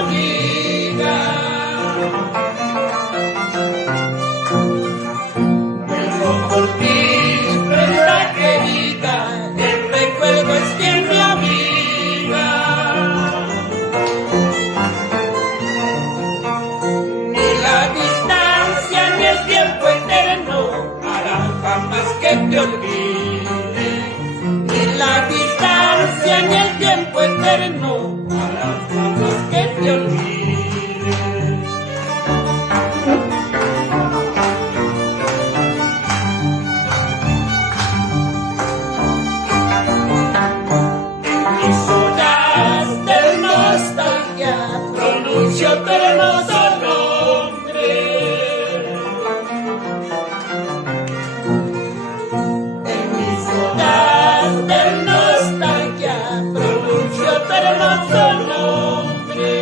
amiga. Vuelvo por ti, prenda querida, el recuerdo es quien me amiga. Ni la distancia ni el tiempo eterno harán jamás que te olvide. Ni la distancia ni el tiempo eterno harán jamás que te olvide. Pronuncio tu hermoso nombre. En mis horas de nostalgia pronuncio tu hermoso nombre.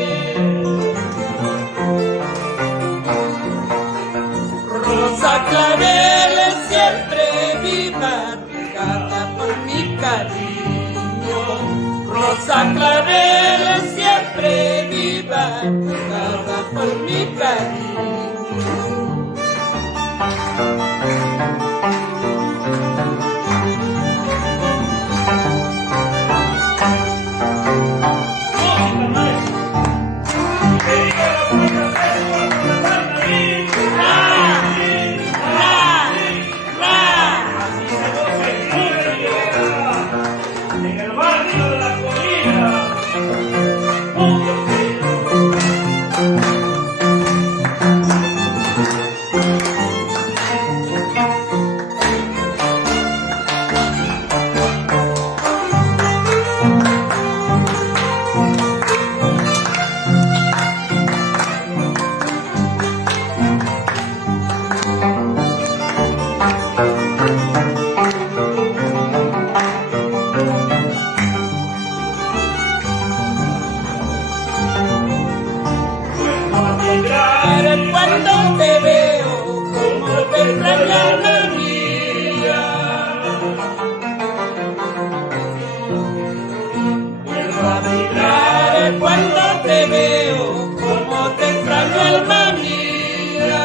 Rosa clavel siempre viva, regada por mi cariño. Rosa clavel siempre viva, regada por mi cariño. Cuando te veo, como te extraño la mía. Vuelvo a vibrar cuando te veo, como te extraño alma mía.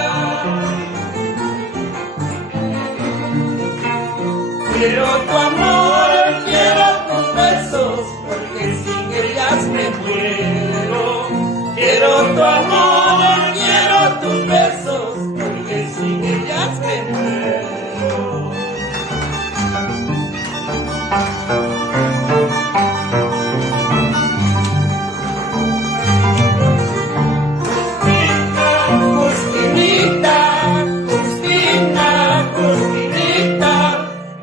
Quiero tu amor, quiero tus besos, porque sin ellas me muero. Quiero tu amor, quiero tus besos, porque sin ellas me muero. Justinita, Justina, Justinita,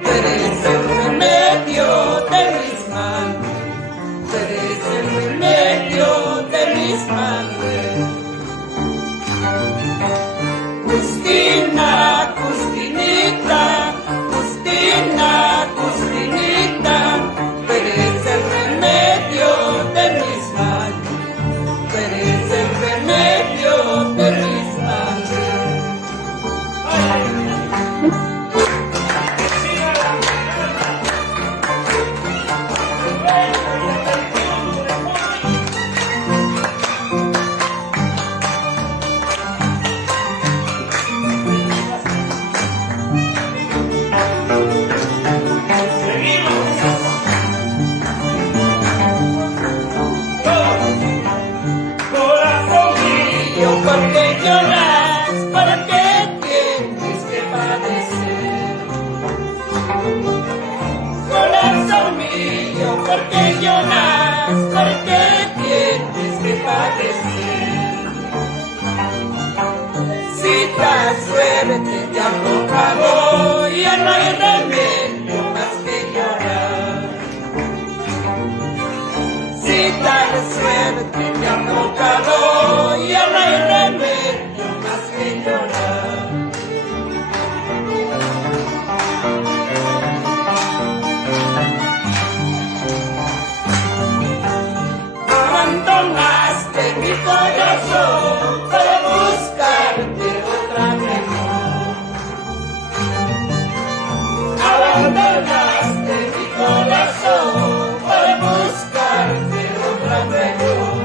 tú eres el remedio de mis males, tú eres el remedio de mis males. Justina, Justinita, Justina, Justinita, tú eres el remedio de mis males, tú eres el remedio de mis males. Porque lloras, porque tienes que padecer. Corazón mío, porque lloras, porque tienes que padecer. Si la suerte te ha tocado, ya no hay remedio más que llorar. Si la suerte te ha tocado, ya no hay remedio más que llorar. Abandonaste mi corazón para buscarte otra mejor. Abandonaste mi corazón para buscarte otra mejor.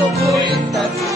ocultas